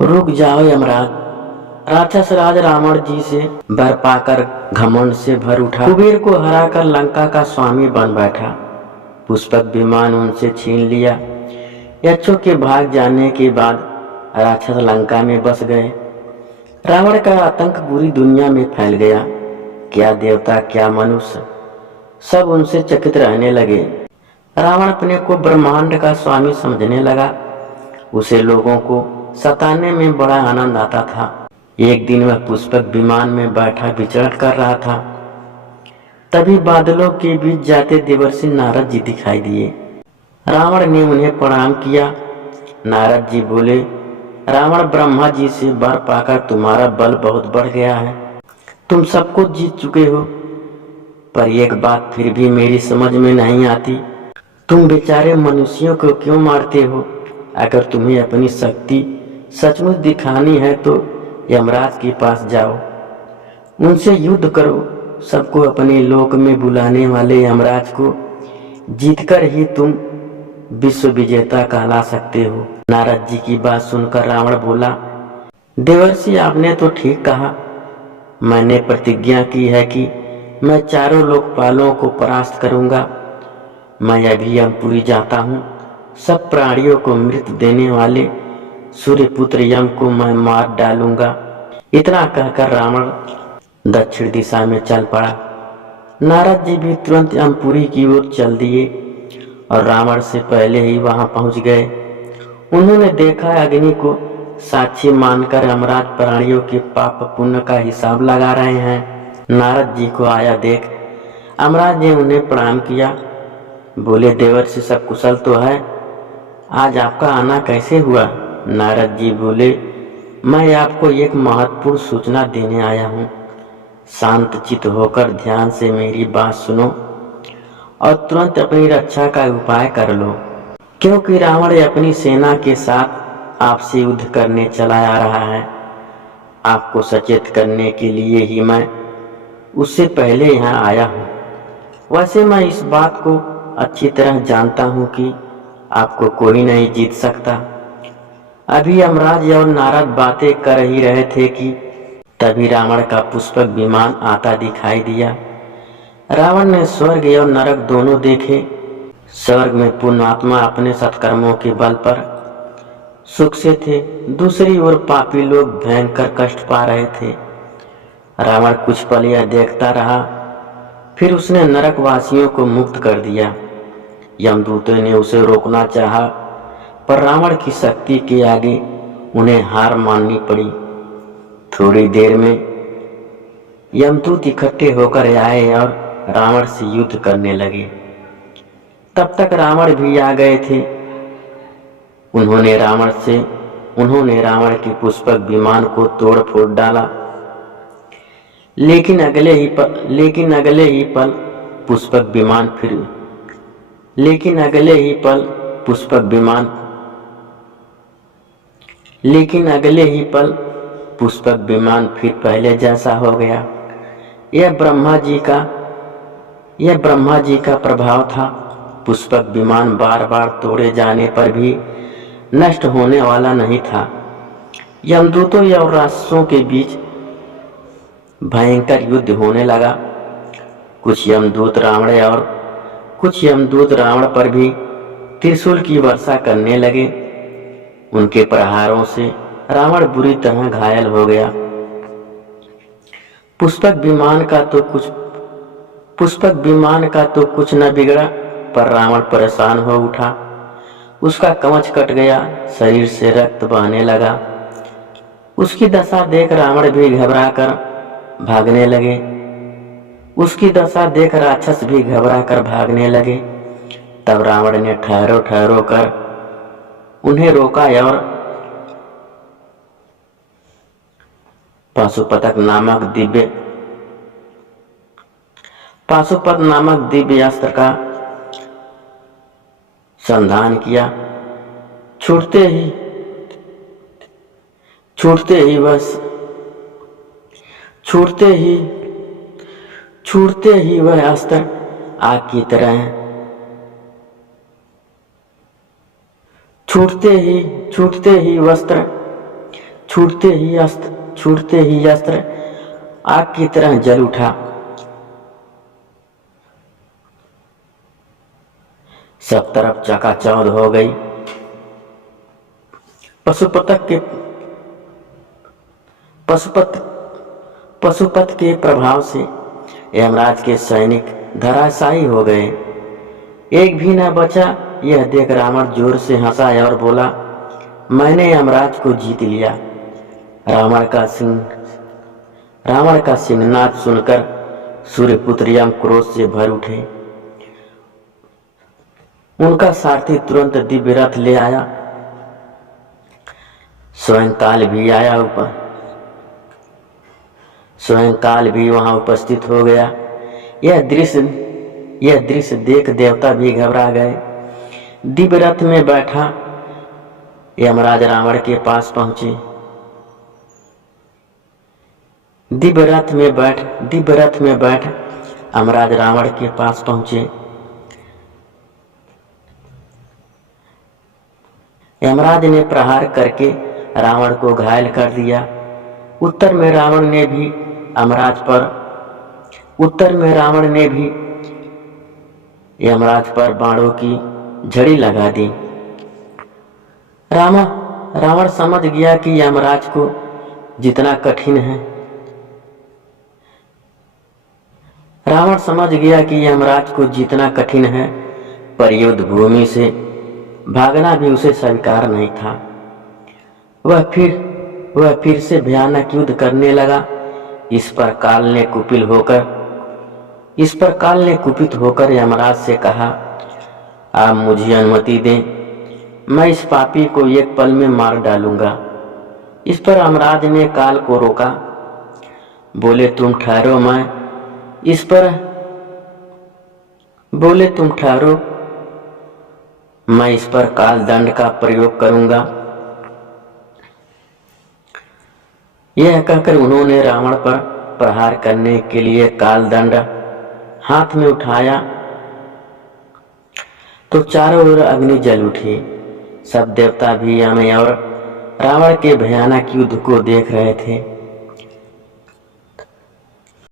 रुक जाओ यमराज। राक्षस राज रावण जी से वर पाकर घमंड से भर उठा, कुबेर को हराकर लंका का स्वामी बन बैठा। पुष्पक विमान उनसे छीन लिया। यक्षों के भाग जाने के बाद राक्षस लंका में बस गए। रावण का आतंक पूरी दुनिया में फैल गया। क्या देवता क्या मनुष्य, सब उनसे चकित रहने लगे। रावण अपने को ब्रह्मांड का स्वामी समझने लगा। उसे लोगों को सताने में बड़ा आनंद आता था। एक दिन वह पुष्पक विमान में बैठा विचरण कर रहा था। तभी बादलों के बीच जाते देवर्षि नारद जी दिखाई दिए। रावण ने उन्हें प्रणाम किया। नारद जी बोले, रावण ब्रह्मा जी से वर पाकर तुम्हारा बल बहुत बढ़ गया है। तुम सबको जीत चुके हो, पर एक बात फिर भी मेरी समझ में नहीं आती। तुम बेचारे मनुष्यों को क्यों मारते हो? अगर तुम्हें अपनी शक्ति सचमुच दिखानी है तो यमराज के पास जाओ, उनसे युद्ध करो। सबको अपने लोक में बुलाने वाले यमराज को जीतकर ही तुम विश्व विजेता कहला सकते हो। नारद जी की बात सुनकर रावण बोला, देवर्षि आपने तो ठीक कहा। मैंने प्रतिज्ञा की है कि मैं चारों लोकपालों को परास्त करूंगा। मैं अभी यमपुरी जाता हूँ। सब प्राणियों को मृत्यु देने वाले सूर्यपुत्र यम को मैं मार डालूंगा। इतना कहकर रावण दक्षिण दिशा में चल पड़ा। नारद जी भी तुरंत यमपुरी की ओर चल दिए और रावण से पहले ही वहां पहुंच गए। उन्होंने देखा अग्नि को साक्षी मानकर यमराज प्राणियों के पाप पुण्य का हिसाब लगा रहे हैं। नारद जी को आया देख यमराज ने उन्हें प्रणाम किया। बोले, देवर्षि सब कुशल तो है? आज आपका आना कैसे हुआ? नारद जी बोले, मैं आपको एक महत्वपूर्ण सूचना देने आया हूँ। शांत चित्त होकर ध्यान से मेरी बात सुनो और तुरंत अपनी रक्षा का उपाय कर लो, क्योंकि रावण अपनी सेना के साथ आपसे युद्ध करने चला आ रहा है। आपको सचेत करने के लिए ही मैं उससे पहले यहाँ आया हूँ। वैसे मैं इस बात को अच्छी तरह जानता हूँ कि आपको कोई नहीं जीत सकता। अभी यमराज और नारद बातें कर ही रहे थे कि तभी रावण का पुष्पक विमान आता दिखाई दिया। रावण ने स्वर्ग और नरक दोनों देखे। स्वर्ग में पुण्यात्मा अपने सत्कर्मों के बल पर सुख से थे, दूसरी ओर पापी लोग भयंकर कष्ट पा रहे थे। रावण कुछ पल यह देखता रहा, फिर उसने नरकवासियों को मुक्त कर दिया। यमदूतों ने उसे रोकना चाहा, पर रावण की शक्ति के आगे उन्हें हार माननी पड़ी। थोड़ी देर में यमदूत इकट्ठे होकर आए और रावण से युद्ध करने लगे। तब तक रावण भी आ गए थे। उन्होंने रावण के पुष्पक विमान को तोड़ फोड़ डाला। लेकिन अगले ही पल पुष्पक विमान फिर पहले जैसा हो गया। यह ब्रह्मा जी का प्रभाव था। पुष्पक विमान बार बार तोड़े जाने पर भी नष्ट होने वाला नहीं था। यमदूतों और राक्षसों के बीच भयंकर युद्ध होने लगा। कुछ यमदूत रावण पर भी त्रिशूल की वर्षा करने लगे। उनके प्रहारों से रावण बुरी तरह घायल हो गया। पुष्पक विमान का तो कुछ न बिगड़ा, पर रावण परेशान हो उठा। उसका कवच कट गया, शरीर से रक्त बहने लगा। उसकी दशा देख रावण भी घबराकर भागने लगे। उसकी दशा देख राक्षस भी घबराकर भागने लगे। तब रावण ने ठहरो ठहरो कर उन्हें रोका और पाशुपत नामक दिव्य अस्त्र का संधान किया। छूटते ही वह अस्त्र आग की तरह छूटते ही वस्त्र छूटते ही अस्त्र आग की तरह जल उठा। सब तरफ चकाचौंध हो गई। पशुपत के प्रभाव से यमराज के सैनिक धराशायी हो गए। एक भी न बचा। यह देख रावण जोर से हंसा और बोला, मैंने यमराज को जीत लिया। रावण का सिंहनाद सुनकर सूर्यपुत्र यम क्रोध से भर उठे। उनका सारथी तुरंत दिव्य रथ ले आया। स्वयं काल भी वहां उपस्थित हो गया। यह दृश्य देख देवता भी घबरा गए। दिव्य रथ में बैठा यमराज रावण के पास पहुंचे। दिव्य रथ में बैठ यमराज रावण के पास पहुंचे। यमराज ने प्रहार करके रावण को घायल कर दिया। उत्तर में रावण ने भी यमराज पर बाणों की झड़ी लगा दी। रावण समझ गया कि यमराज को जितना कठिन है पर युद्ध भूमि से भागना भी उसे स्वीकार नहीं था। वह फिर से भयानक युद्ध करने लगा। इस पर काल ने कुपित होकर यमराज से कहा, आप मुझे अनुमति दें, मैं इस पापी को एक पल में मार डालूंगा। इस पर यमराज ने काल को रोका। बोले तुम ठहरो, मैं इस पर काल दंड का प्रयोग करूंगा। यह कहकर उन्होंने रावण पर प्रहार करने के लिए काल दंड हाथ में उठाया तो चारों ओर अग्नि जल उठी। सब देवता भी यम और रावण के भयानक युद्ध को देख रहे थे।